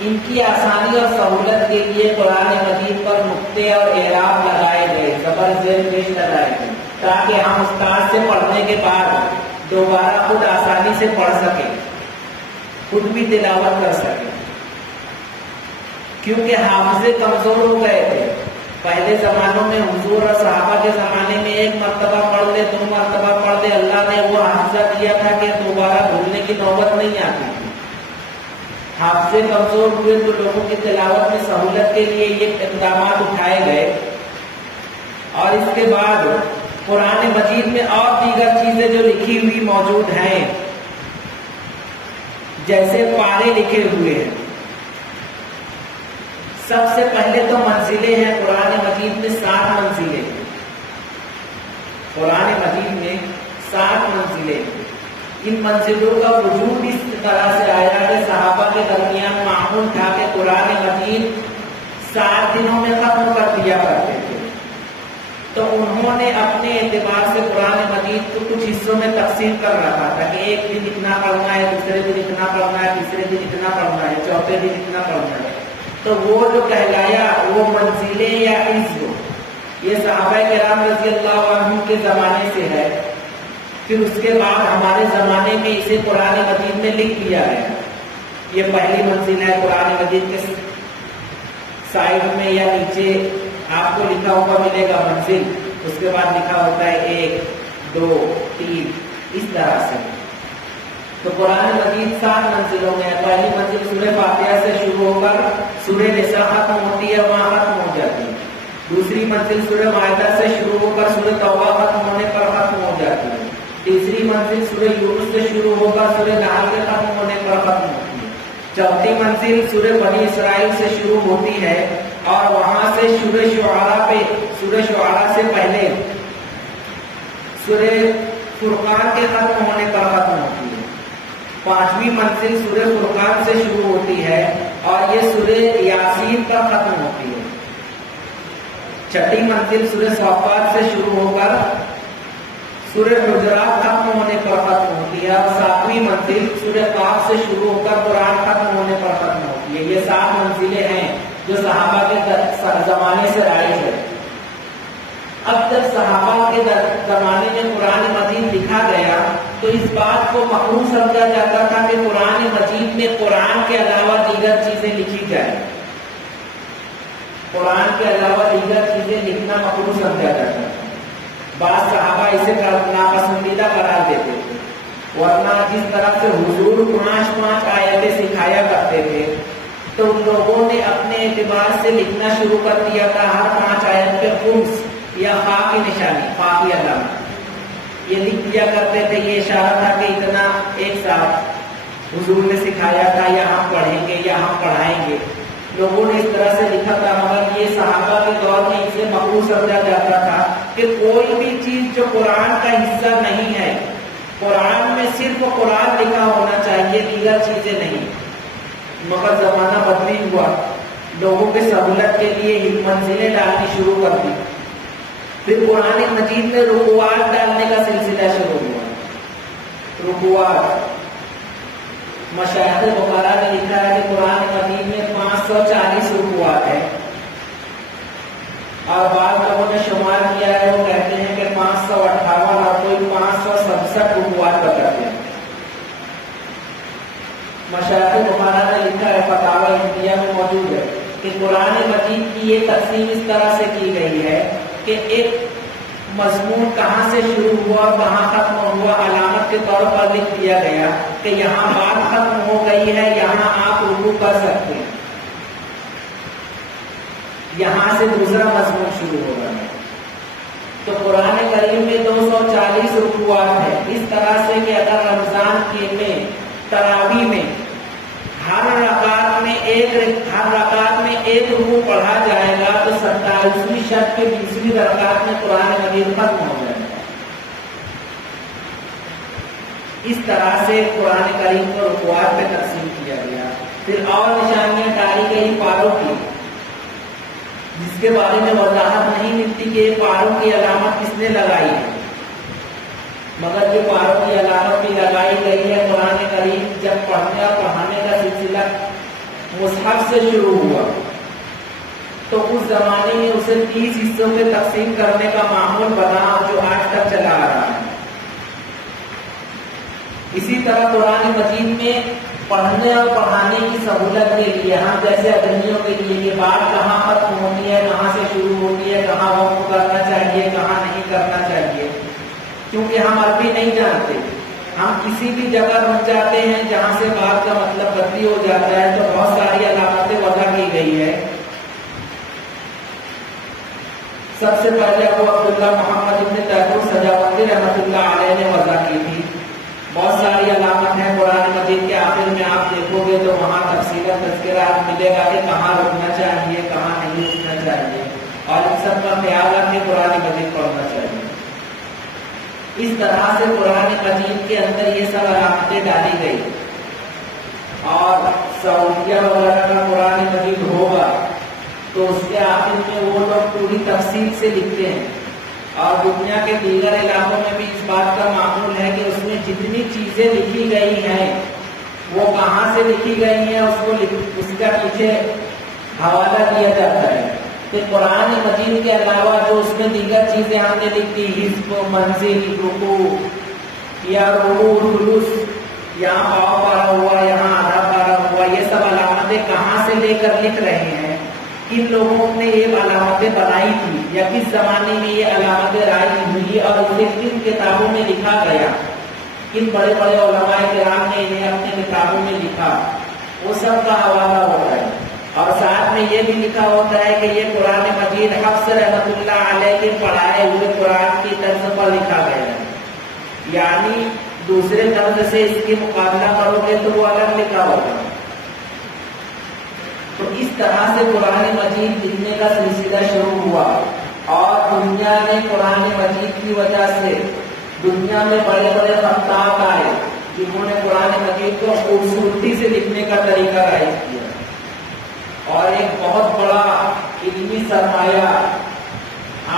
ان کی آسانی اور سہولت کے لیے قرآن مجید پر نقطے اور اعراب لگائے گئے، زبر زیر پیش لگائے گئے، تاکہ ہم استاد سے پڑھنے کے بعد دوبارہ خود آسانی سے پڑھ سکیں، خود بھی تلاوت کر سکیں۔ کیونکہ حافظے کمزور ہو گئے تھے پہلے زمانوں میں، حضور اور صحابہ کے زمانے میں ایک مرتبہ پڑھ لے، 2 مرتبہ پڑھ لے، اللہ نے وہ حافظہ دیا تھا کہ دوبارہ بھولنے کی نوبت نہیں آتی تھی۔ حافظے کمزور ہوئے تو لوگوں کی تلاوت میں سہولت کے لیے یہ اقدامات اٹھائے گئے، اور اس کے بعد قرآن مجید میں اور دیگر چیزیں جو لکھی ہوئی موجود ہیں، جیسے پارے لکھے ہوئے ہیں۔ سب سے پہلے تو منزلیں ہیں، قرآن مجید میں 7 منزلیں ہیں۔ قرآن مجید میں 7 منزلیں ہیں۔ ان منزلوں کا وجود اس طرح سے آیا کہ صحابہ کے درمیان معمول تھا کہ قرآن مجید 7 دنوں میں ختم کر دیا کرتے تھے، تو انہوں نے اپنے اعتبار سے قرآن مجید کو کچھ حصوں میں تقسیم کر رکھا تھا کہ ایک دن اتنا پڑھنا ہے، دوسرے دن اتنا پڑھنا ہے، تیسرے دن اتنا پڑھنا ہے، چوتھے دن اتنا پڑھنا ہے۔ تو وہ جو کہلایا وہ منزلیں یا حزب، یہ صحابہ کرام رضی اللہ عنہ کے زمانے سے ہے۔ پھر اس کے بعد ہمارے زمانے میں اسے قرآن مجید میں لکھ دیا گیا۔ یہ پہلی منزل ہے، قرآن مجید کے سائڈ میں یا نیچے آپ کو لکھا ہوا ملے گا منزل، اس کے بعد لکھا ہوتا ہے 1 2 3 اس طرح سے۔ تو قرآن مجید 7 منزلوں میں ہے۔ پہلی منزل سورہ فاتحہ سے شروع ہو کر سورہ نساء ختم ہوتی ہے، وہاں ختم ہو جاتی ہے۔ دوسری منزل سورہ مائدہ سے شروع ہو کر سورہ توبہ ختم ہونے پر ختم ہو جاتی ہے۔ تیسری منزل سورہ یونس سے شروع ہو کر سورہ نحل کے ختم ہونے پر ختم ہوتی ہے۔ چوتھی منزل سورہ بنی اسرائیل سے شروع ہوتی ہے اور وہاں سے سورہ شعراء سے پہلے سورہ فرقان کے ختم ہونے پر ختم ہوتی ہے۔ پانچویں منزل سورہ فرقان سے شروع ہوتی ہے اور یہ سورہ یاسین پر ختم ہوتی ہے۔ چھٹی منزل سورہ صافات سے شروع ہو کر سورہ حجرات ختم ہونے پر ختم ہوتی ہے، اور 7ویں منزل سورہ قاف سے شروع ہو کر قرآن ختم ہونے پر ختم ہوتی ہے۔ یہ 7 منزلیں ہیں جو صحابہ کے زمانے سے رائج ہے۔ اب جب صحابہ کے زمانے میں قرآن مجید لکھا گیا تو اس بات کو مکروہ سمجھا جاتا تھا کہ قرآن مجید میں قرآن کے علاوہ دیگر چیزیں لکھی جائیں۔ قرآن کے علاوہ دیگر چیزیں لکھنا مکروہ سمجھا جاتا تھا۔ بعض صحابہ اسے ناپسندیدہ قرار دیتے تھے، ورنہ جس طرح سے حضور 5 آیتیں سکھایا کرتے تھے تو ان لوگوں نے اپنے اعتبار سے لکھنا شروع کر دیا تھا۔ ہر 5 آیت پہ خمس یا خا کی نشانی، خا کی علامت یہ لکھ دیا کرتے تھے۔ یہ اشارہ تھا کہ اتنا ایک ساتھ حضور نے سکھایا تھا، یا ہم پڑھیں گے یا ہم پڑھائیں گے۔ لوگوں نے اس طرح سے لکھا تھا، مگر یہ صحابہ کے دور میں اسے مکروہ سمجھا جاتا تھا کہ کوئی بھی چیز جو قرآن کا حصہ نہیں ہے، قرآن میں صرف قرآن لکھا ہونا چاہیے، دیگر چیزیں نہیں۔ مگر زمانہ بدلی ہوا، لوگوں کے سہولت کے لیے منزلیں ڈالنی شروع کر دی۔ پھر قرآن مجید میں رکوعات ڈالنے کا سلسلہ شروع ہوا۔ رکوعات مشائخ بخارا نے لکھا ہے کہ قرآن مجید میں 540 رکوعات ہے، اور بعض لوگوں نے شمار کیا ہے، وہ کہتے ہیں کہ 558 اور کوئی 567 رکوعات بتاتے ہیں۔ مشائخ بخارا نے لکھا ہے، فتاوی انڈیا میں موجود ہے، کہ قرآن مجید کی یہ تقسیم اس طرح سے کی گئی ہے کہ ایک مضمون کہاں سے شروع ہوا اور کہاں ختم ہوا علامت کے طور پر لکھ دیا گیا کہ یہاں بات ختم ہو گئی ہے، یہاں آپ رکوع کر سکتے ہیں، یہاں سے دوسرا مضمون شروع ہو رہا ہے۔ تو قرآن کریم میں 240 رکوعات ہیں، اس طرح سے کہ اگر رمضان میں تراویح میں ہر رکعت میں ایک رکوع پڑھا جائے گا تو 27ویں شب کے 20ویں رکعت میں قرآن مجید ختم ہو جائے گا۔ اس طرح سے قرآن کریم کو رکوعات میں تقسیم کیا گیا۔ پھر اور نشانیاں ڈالی گئی پاروں کی، جس کے بارے میں وضاحت نہیں ملتی کہ یہ پاروں کی علامت کس نے لگائی ہے، مگر یہ پاروں کی علامت بھی لگائی گئی ہے۔ قرآن کریم جب پڑھنے اور پڑھانے کا سلسلہ مصحف سے شروع ہوا تو اس زمانے میں اسے 30 حصوں میں تقسیم کرنے کا معمول بنا جو آج تک چلا آ رہا ہے۔ اسی طرح قرآن مجید میں پڑھنے اور پڑھانے کی سہولت کے لیے ہم جیسے ادرمیوں کے لیے یہ بات کہاں ختم ہوتی ہے، کہاں سے شروع ہوتی ہے، کہاں وقف کرنا چاہیے، کہاں نہیں کرنا چاہیے، کیونکہ ہم عربی نہیں جانتے، ہم کسی بھی جگہ رک جاتے ہیں جہاں سے بات کا مطلب بدلی ہو جاتا ہے، تو بہت ساری علامتیں وضع کی گئی ہے۔ سب سے پہلے ابو عبداللہ محمد ابن طیب سجاوندی رحمۃ اللہ علیہ نے وضع کی تھی۔ بہت ساری علامت ہیں قرآن مجید کے آخر میں آپ دیکھو گے تو وہاں تفصیل تذکرہ ملے گا کہ کہاں رکنا چاہیے، کہاں نہیں رکنا چاہیے، اور ان سب کا خیال رکھ کے قرآن مجید پڑھنا چاہیے۔ اس طرح سے قرآن مجید کے اندر یہ سب علامتیں ڈالی گئی، اور سعودیہ وغیرہ کا قرآن مجید ہوگا تو اس کے آخر میں وہ لوگ پوری تفصیل سے لکھتے ہیں، اور دنیا کے دیگر علاقوں میں بھی اس بات کا معمول ہے کہ اس میں جتنی چیزیں لکھی گئی ہیں وہ کہاں سے لکھی گئی ہیں اس کا پیچھے حوالہ دیا جاتا ہے کہ قرآن مجید کے علاوہ جو اس میں دیگر چیزیں ہم نے لکھی، حزب، منزل، رکوع یا رکوع جلوس، یہاں پاؤ پارا ہوا، یہاں آدھا پارا ہوا، یہ سب علامتیں کہاں سے لے کر لکھ رہے ہیں، کن لوگوں نے یہ علامتیں بنائی تھی یا کس زمانے میں یہ علامتیں رائج ہوئی، اور اسے کن کتابوں میں لکھا گیا، کن بڑے بڑے علماء کرام نے انہیں اپنے کتابوں میں لکھا، وہ سب کا حوالہ ہوتا ہے۔ اور ساتھ میں یہ بھی لکھا ہوتا ہے کہ یہ قرآن مجید حفص رحمۃ اللہ علیہ کے پڑھائے ہوئے قرآن کی طرز پر لکھا گیا ہے، یعنی دوسرے طرز سے اس کی مقابلہ کرو گے تو وہ الگ لکھا ہوگا۔ تو اس طرح سے قرآن مجید لکھنے کا سلسلہ شروع ہوا، اور دنیا نے قرآن مجید کی وجہ سے دنیا میں بڑے بڑے خطاط آئے جنہوں نے قرآن مجید کو خوبصورتی سے لکھنے کا طریقہ رائج کیا، اور ایک بہت بڑا علمی سرمایہ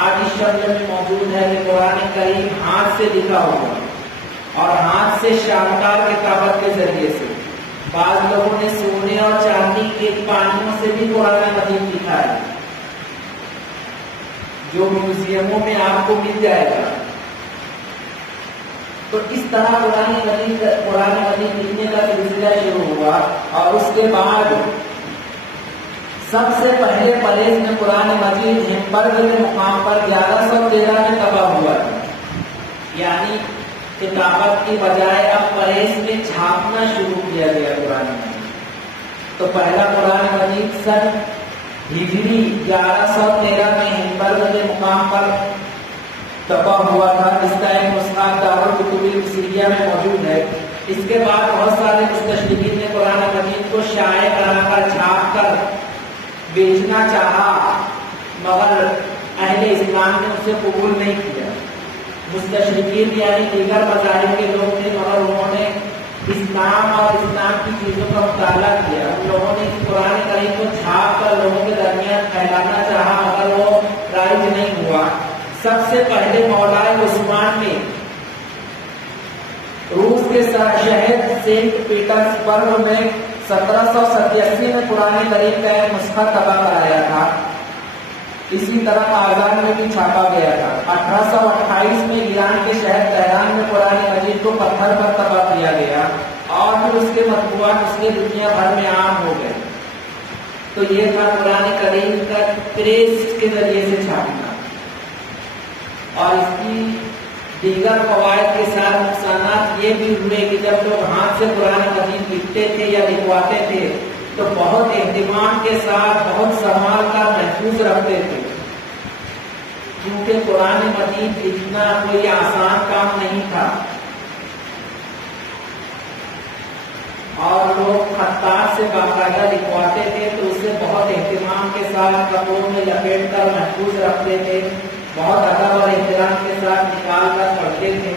آج اس شکل میں موجود ہے کہ قرآن کریم ہاتھ سے لکھا ہوا، اور ہاتھ سے شاندار کتابت کے ذریعے سے۔ بعض لوگوں نے سونے اور چاندی کے پانیوں سے بھی قرآن مجید لکھا ہے، جو میوزیموں میں آپ کو مل جائے گا۔ تو اس طرح قرآن مجید لکھنے کا سلسلہ شروع ہوا، اور اس کے بعد سب سے پہلے پریز میں قرآن مجید ہمبرگ کے مقام پر 1113 میں طبع ہوا تھا، یعنی کتابت کی بجائے اب پریز میں چھاپنا شروع کیا گیا قرآن مجید۔ تو پہلا قرآن مجید سن ہجری 1113 میں ہمبرگ کے مقام پر طبع ہوا تھا، جس کا ایک نسخہ دارالکتب المصریہ میں موجود ہے۔ اس کے بعد بہت سارے مستشرقین نے قرآن مجید کو شائع کرا کر چھاپ کر بیچنا چاہا، مگر اہل اسلام نے اسے قبول نہیں کیا۔ مستشرقین یعنی دیگر مذاہب کے لوگ تھے، مگر انہوں نے اسلام اور اسلام کی چیزوں کا مطالعہ کیا۔ ان لوگوں نے اس قرآن کریم کو چھاپ کر لوگوں کے درمیان پھیلانا چاہا، مگر وہ رائج نہیں ہوا۔ سب سے پہلے مولا عثمان نے روس کے شہر سینٹ پیٹرسبرگ میں 1787 میں قرآن کریم کا ایک نسخہ طبع کرایا تھا۔ اسی طرح آزان میں بھی چھاپا گیا تھا۔ 1828 میں ایران کے شہر تہران میں قرآن مجید کو پتھر پر طبع کیا گیا، اور پھر اس کے مطبوعات اس کے دنیا بھر میں عام ہو گئے۔ تو یہ تھا قرآن کریم کا پریس کے ذریعے سے چھاپنا۔ اور اس کی دیگر فوائد کے ساتھ نقصانات یہ بھی ہوئے کہ جب لوگ ہاتھ سے قرآن مجید لکھتے تھے یا لکھواتے تھے تو بہت اہتمام کے ساتھ بہت سنبھال کر محفوظ رکھتے تھے، کیونکہ قرآن مجید لکھنا کوئی آسان کام نہیں تھا، اور لوگ خطاط سے باقاعدہ لکھواتے تھے تو اسے بہت اہتمام کے ساتھ کپڑوں میں لپیٹ کر محفوظ رکھتے تھے، بہت ادب اور احترام کے ساتھ نکال کر پڑھتے تھے۔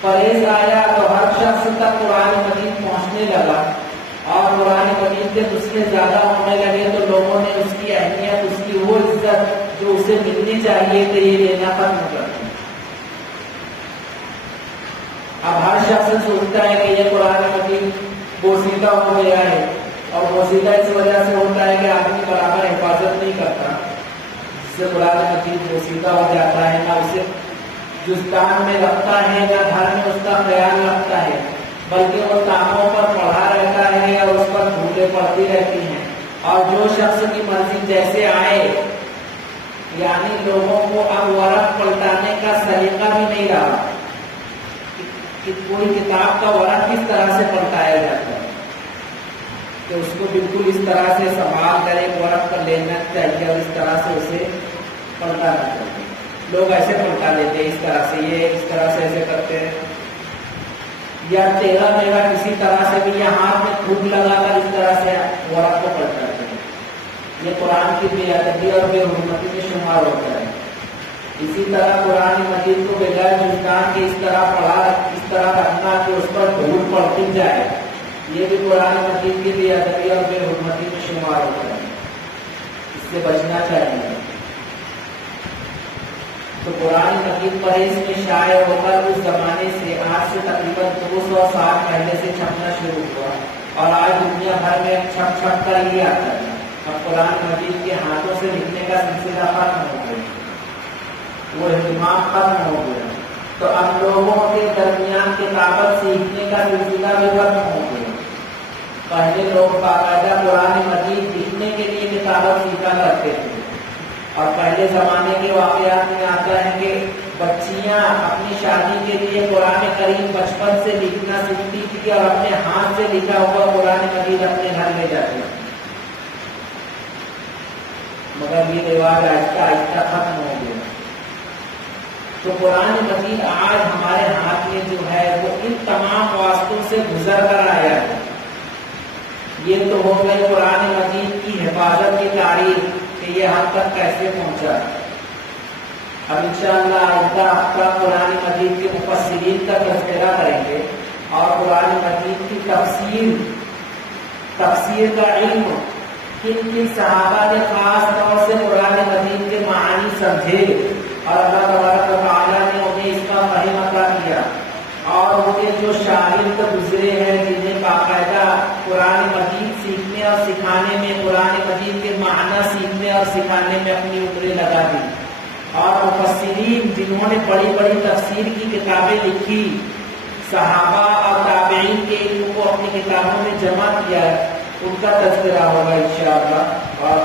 پرہیز آیا تو ہر شخص تک قرآن مجید پہنچنے لگا، اور قرآن مجید جب اس میں زیادہ ہونے لگے تو لوگوں نے اس کی اہمیت، اس کی وہ عزت جو اسے ملنی چاہیے تھی یہ لینا ختم کر دیا۔ اب ہر شخص سوچتا ہے کہ یہ قرآن مجید بوسیدہ ہو گیا ہے، اور بوسیدہ اس وجہ سے ہوتا ہے کہ آدمی برابر حفاظت نہیں کرتا، جس سے قرآن مجید بوسیدہ ہو جاتا ہے، نہ اسے جستان میں رکھتا ہے نہ گھر میں اس کا خیال رکھتا ہے، بلکہ وہ تاخوں پر پڑھا رہتا ہے یا اس پر دھولیں پڑتی رہتی ہیں، اور جو شخص کی مرضی جیسے آئے، یعنی لوگوں کو اب ورق پلٹانے کا سلیقہ بھی نہیں رہا کہ کوئی کتاب کا ورق کس طرح سے پلٹایا جاتا ہے، کہ اس کو بالکل اس طرح سے سنبھال کر ایک ورق پر لینا چاہیے اور اس طرح سے اسے پلٹانا چاہیے۔ لوگ ایسے پلٹا لیتے ہیں، اس طرح سے، یہ اس طرح سے ایسے کرتے ہیں، یا تیرا میرا کسی طرح سے بھی یا ہاتھ میں تھوک لگا کر اس طرح سے ورق کو پلٹاتے ہیں۔ یہ قرآن کی بے ادبی اور بے حرمتی میں شمار ہوتا ہے۔ اسی طرح قرآن مجید کو بغیر جستان کے اس طرح پڑھا، اس طرح رکھنا کہ اس پر دھول پڑتی جائے، یہ بھی قرآن مجید کی بے ادبی اور بے حرمتی میں شمار ہوتا ہے، اس سے بچنا چاہیے۔ تو قرآن مجید پرہیز میں شائع ہو کر اس زمانے سے آج سے تقریباً 200 سال پہلے سے چھپنا شروع ہوا، اور آج دنیا بھر میں چھپ چھپ کر ہی آتا ہے۔ اب قرآن مجید کے ہاتھوں سے لکھنے کا سلسلہ ختم ہو گیا، وہ اہتمام ختم ہو گیا، تو اب لوگوں کے درمیان کتابت سیکھنے کا سلسلہ بھی ختم ہو گیا۔ پہلے لوگ باقاعدہ قرآن مجید لکھنے کے لیے کتابت سیکھا کرتے تھے، اور پہلے زمانے کے واقعات میں آتا ہے کہ بچیاں اپنی شادی کے لیے قرآن کریم بچپن سے لکھنا سیکھتی تھی، اور اپنے ہاتھ سے لکھا ہوا قرآن مجید اپنے گھر لے جاتی تھی، مگر یہ رواج آہستہ آہستہ ختم ہو گیا۔ تو قرآن مجید آج ہمارے ہاتھ میں جو ہے وہ ان تمام واسطوں سے گزر کر آیا ہے۔ یہ تو ہو گئی قرآن مجید کی حفاظت کی تاریخ کہ یہ ہم تک کیسے پہنچا۔ اب انشاءاللہ آئندہ ہفتہ قرآن مجید کے مفسرین کا تذکرہ کریں گے، اور قرآن مجید کی تفسیر کا علم کن کن صحابہ نے خاص طور سے قرآن مجید کے معانی سمجھے، اور اللہ تبارک و تعالیٰ نے انہیں اس کا فہم عطا کیا، اور ان کے جو شاگرد گزرے ہیں جنہیں باقاعدہ قرآن مجید سیکھنے اور سکھانے میں، قرآن مجید کے معنی سیکھنے اور سکھانے میں اپنی عمریں لگا دی، اور مفسرین جنہوں نے بڑی بڑی تفسیر کی کتابیں لکھی، صحابہ اور تابعین کے علم کو اپنی کتابوں میں جمع کیا، ان کا تذکرہ ہوگا انشاءاللہ۔ اور